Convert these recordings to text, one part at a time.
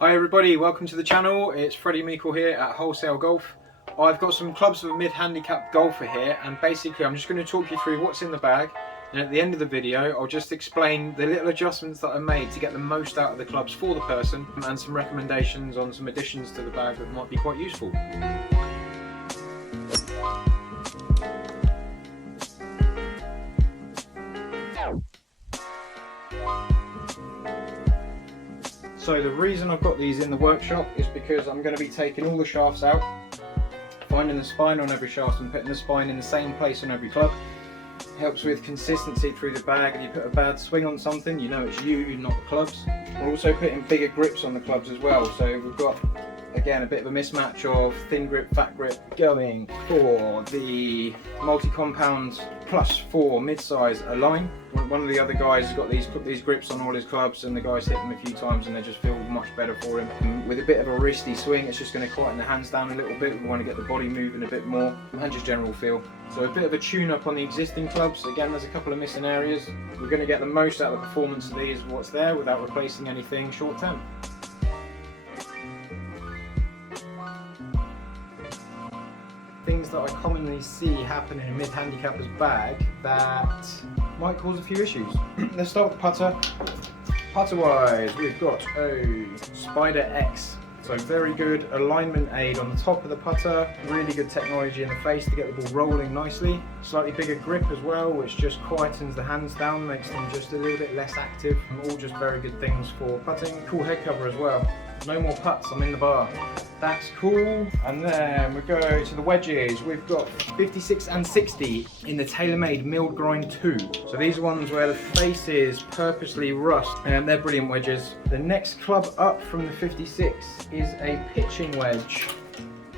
Hi everybody, welcome to the channel. It's Freddie Meikle here at Wholesale Golf. I've got some clubs for a MID Handicap golfer here, and basically I'm just going to talk you through what's in the bag, and at the end of the video I'll just explain the little adjustments that I made to get the most out of the clubs for the person, and some recommendations on some additions to the bag that might be quite useful. So the reason I've got these in the workshop is because I'm going to be taking all the shafts out, finding the spine on every shaft and putting the spine in the same place on every club. It helps with consistency through the bag, and you put a bad swing on something, you know it's you, not the clubs. We're also putting bigger grips on the clubs as well, so we've got, again, a bit of a mismatch of thin grip, fat grip, going for the multi-compound +4 mid-size Align. One of the other guys has got these grips on all his clubs, and the guys hit them a few times and they just feel much better for him. And with a bit of a wristy swing, it's just going to quieten the hands down a little bit. We want to get the body moving a bit more, and just general feel. So a bit of a tune-up on the existing clubs. Again, there's a couple of missing areas. We're going to get the most out of the performance of these, what's there, without replacing anything short-term. Things that I commonly see happen in a MID Handicapper's bag that might cause a few issues. Let's start with putter. Putter-wise, we've got a Spider X. So very good alignment aid on the top of the putter, really good technology in the face to get the ball rolling nicely. Slightly bigger grip as well, which just quietens the hands down, makes them just a little bit less active. All just very good things for putting. Cool head cover as well. No more putts, I'm in the bar. That's cool. And then we go to the wedges. We've got 56 and 60 in the TaylorMade milled grind 2. So these are ones where the face is purposely rust, and they're brilliant wedges. The next club up from the 56 is a pitching wedge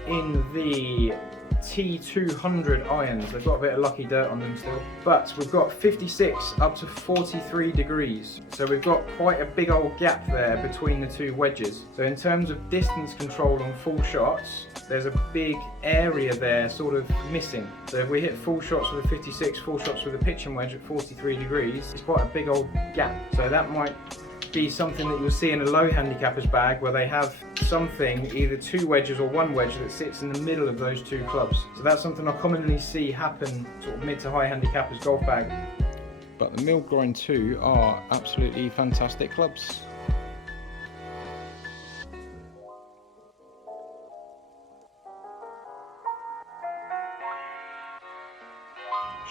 in the T200 irons. They've got a bit of lucky dirt on them still, but we've got 56 up to 43 degrees, so we've got quite a big old gap there between the two wedges. So in terms of distance control on full shots, there's a big area there sort of missing. So if we hit full shots with a 56, full shots with a pitching wedge at 43 degrees, it's quite a big old gap. So that might be something that you'll see in a low handicapper's bag, where they have something, either two wedges or one wedge, that sits in the middle of those two clubs. So that's something I commonly see happen sort of mid to high handicappers golf bag. But the milled grind 2 are absolutely fantastic clubs.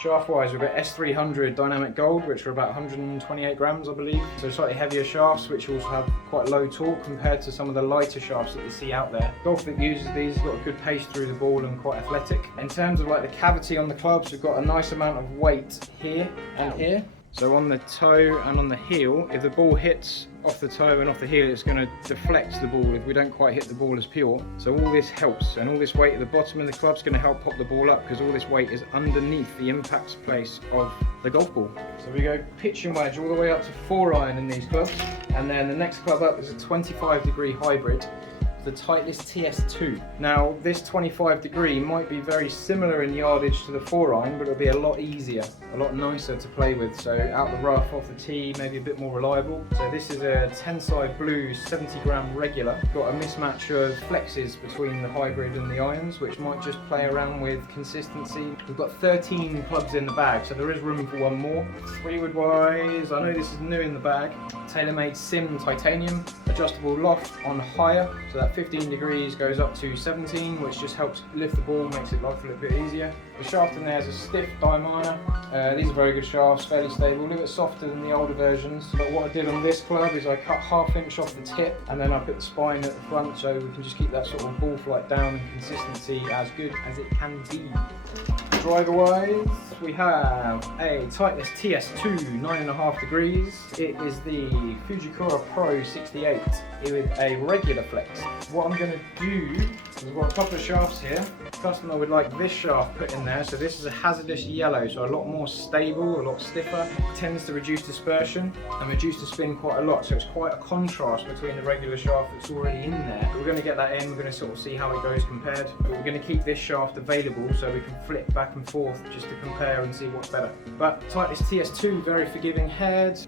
Shaft wise, we've got S300 Dynamic Gold, which are about 128 grams I believe. So slightly heavier shafts, which also have quite low torque compared to some of the lighter shafts that you see out there. Golf that uses these has got a good pace through the ball and quite athletic. In terms of like the cavity on the clubs, we've got a nice amount of weight here and here. So on the toe and on the heel, if the ball hits off the toe and off the heel, it's going to deflect the ball if we don't quite hit the ball as pure. So all this helps, and all this weight at the bottom of the club is going to help pop the ball up, because all this weight is underneath the impact place of the golf ball. So we go pitching wedge all the way up to 4-iron in these clubs, and then the next club up is a 25 degree hybrid, the Titleist TS2. Now this 25 degree might be very similar in yardage to the 4-iron, but it'll be a lot easier, a lot nicer to play with. So out the rough, off the tee, maybe a bit more reliable. So this is a Tensai Blue 70 gram regular. Got a mismatch of flexes between the hybrid and the irons, which might just play around with consistency. We've got 13 clubs in the bag, so there is room for one more. 3-wood wise, I know this is new in the bag. TaylorMade Sim Titanium, adjustable loft on higher, so that 15 degrees goes up to 17, which just helps lift the ball, makes it life a little bit easier. The shaft in there is a stiff Diamana. These are very good shafts, fairly stable, a little bit softer than the older versions. But what I did on this club is I cut 1/2 inch off the tip, and then I put the spine at the front, so we can just keep that sort of ball flight down and consistency as good as it can be. Driver wise, we have a Titleist TS2 9.5 degrees. It is the Fujikura Pro 68 with a regular flex. What I'm going to do is we've got a couple of shafts here. The customer would like this shaft put in there, so this is a hazardous yellow, so a lot more stable, a lot stiffer. It tends to reduce dispersion and reduce the spin quite a lot, so it's quite a contrast between the regular shaft that's already in there. We're going to get that in, we're going to sort of see how it goes compared, but we're going to keep this shaft available so we can flip back and forth just to compare and see what's better. But Titleist TS2, very forgiving head.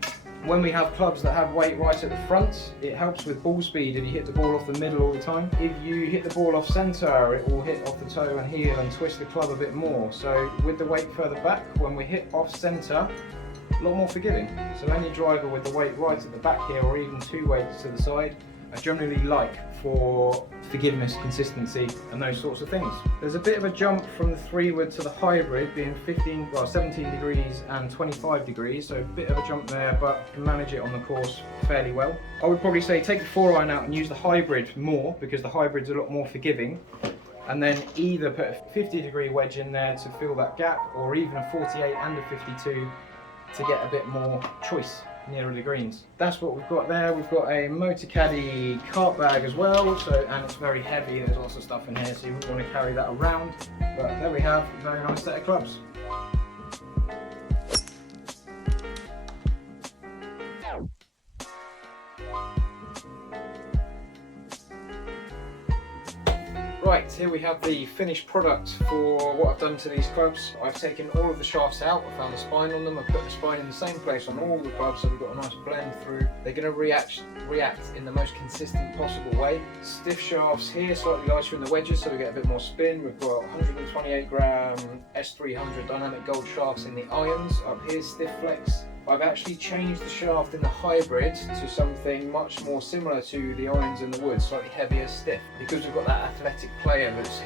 When we have clubs that have weight right at the front, it helps with ball speed if you hit the ball off the middle all the time. If you hit the ball off centre, it will hit off the toe and heel and twist the club a bit more. So with the weight further back, when we hit off centre, a lot more forgiving. So any driver with the weight right at the back here, or even 2 weights to the side, I generally like for forgiveness, consistency and those sorts of things. There's a bit of a jump from the 3-wood to the hybrid, being 17 degrees and 25 degrees, so a bit of a jump there, but you can manage it on the course fairly well. I would probably say take the 4-iron out and use the hybrid more, because the hybrid's a lot more forgiving, and then either put a 50-degree wedge in there to fill that gap, or even a 48 and a 52 to get a bit more choice nearer the greens. That's what we've got there. We've got a Motor Caddy cart bag as well, and it's very heavy. There's lots of stuff in here, so you wouldn't want to carry that around. But there we have a very nice set of clubs. Right, here we have the finished product for what I've done to these clubs. I've taken all of the shafts out, I found the spine on them, I've put the spine in the same place on all the clubs, so we've got a nice blend through. They're going to react in the most consistent possible way. Stiff shafts here, slightly lighter in the wedges, so we get a bit more spin. We've got 128 gram S300 dynamic gold shafts in the irons. Up here, stiff flex. I've actually changed the shaft in the hybrid to something much more similar to the irons in the wood, slightly heavier, stiff, because we've got that athletic player that's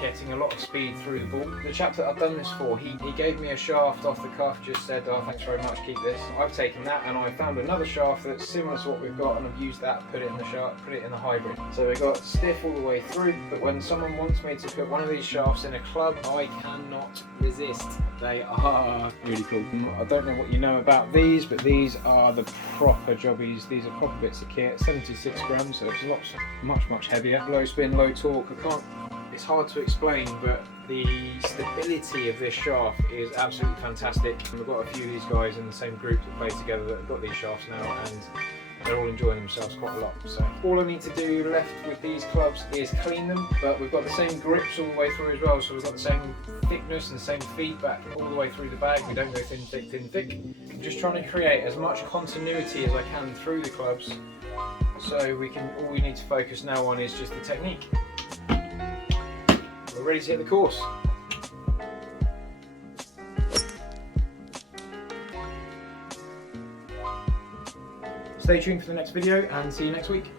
getting a lot of speed through the ball. The chap that I've done this for, he gave me a shaft off the cuff, just said, oh thanks very much, keep this. I've taken that and I found another shaft that's similar to what we've got, and I've used that, put it in the hybrid. So we've got stiff all the way through, but when someone wants me to put one of these shafts in a club, I cannot resist. They are really cool. I don't know what you know about these, but these are the proper jobbies. These are proper bits of kit. 76 grams, so it's much heavier. Low spin, low torque. It's hard to explain, but the stability of this shaft is absolutely fantastic. And we've got a few of these guys in the same group that play together that have got these shafts now, and they're all enjoying themselves quite a lot. So all I need to do left with these clubs is clean them, but we've got the same grips all the way through as well, so we've got the same thickness and the same feedback all the way through the bag. We don't go thin, thick, thin, thick. I'm just trying to create as much continuity as I can through the clubs, so all we need to focus now on is just the technique. We're ready to hit the course. Stay tuned for the next video and see you next week.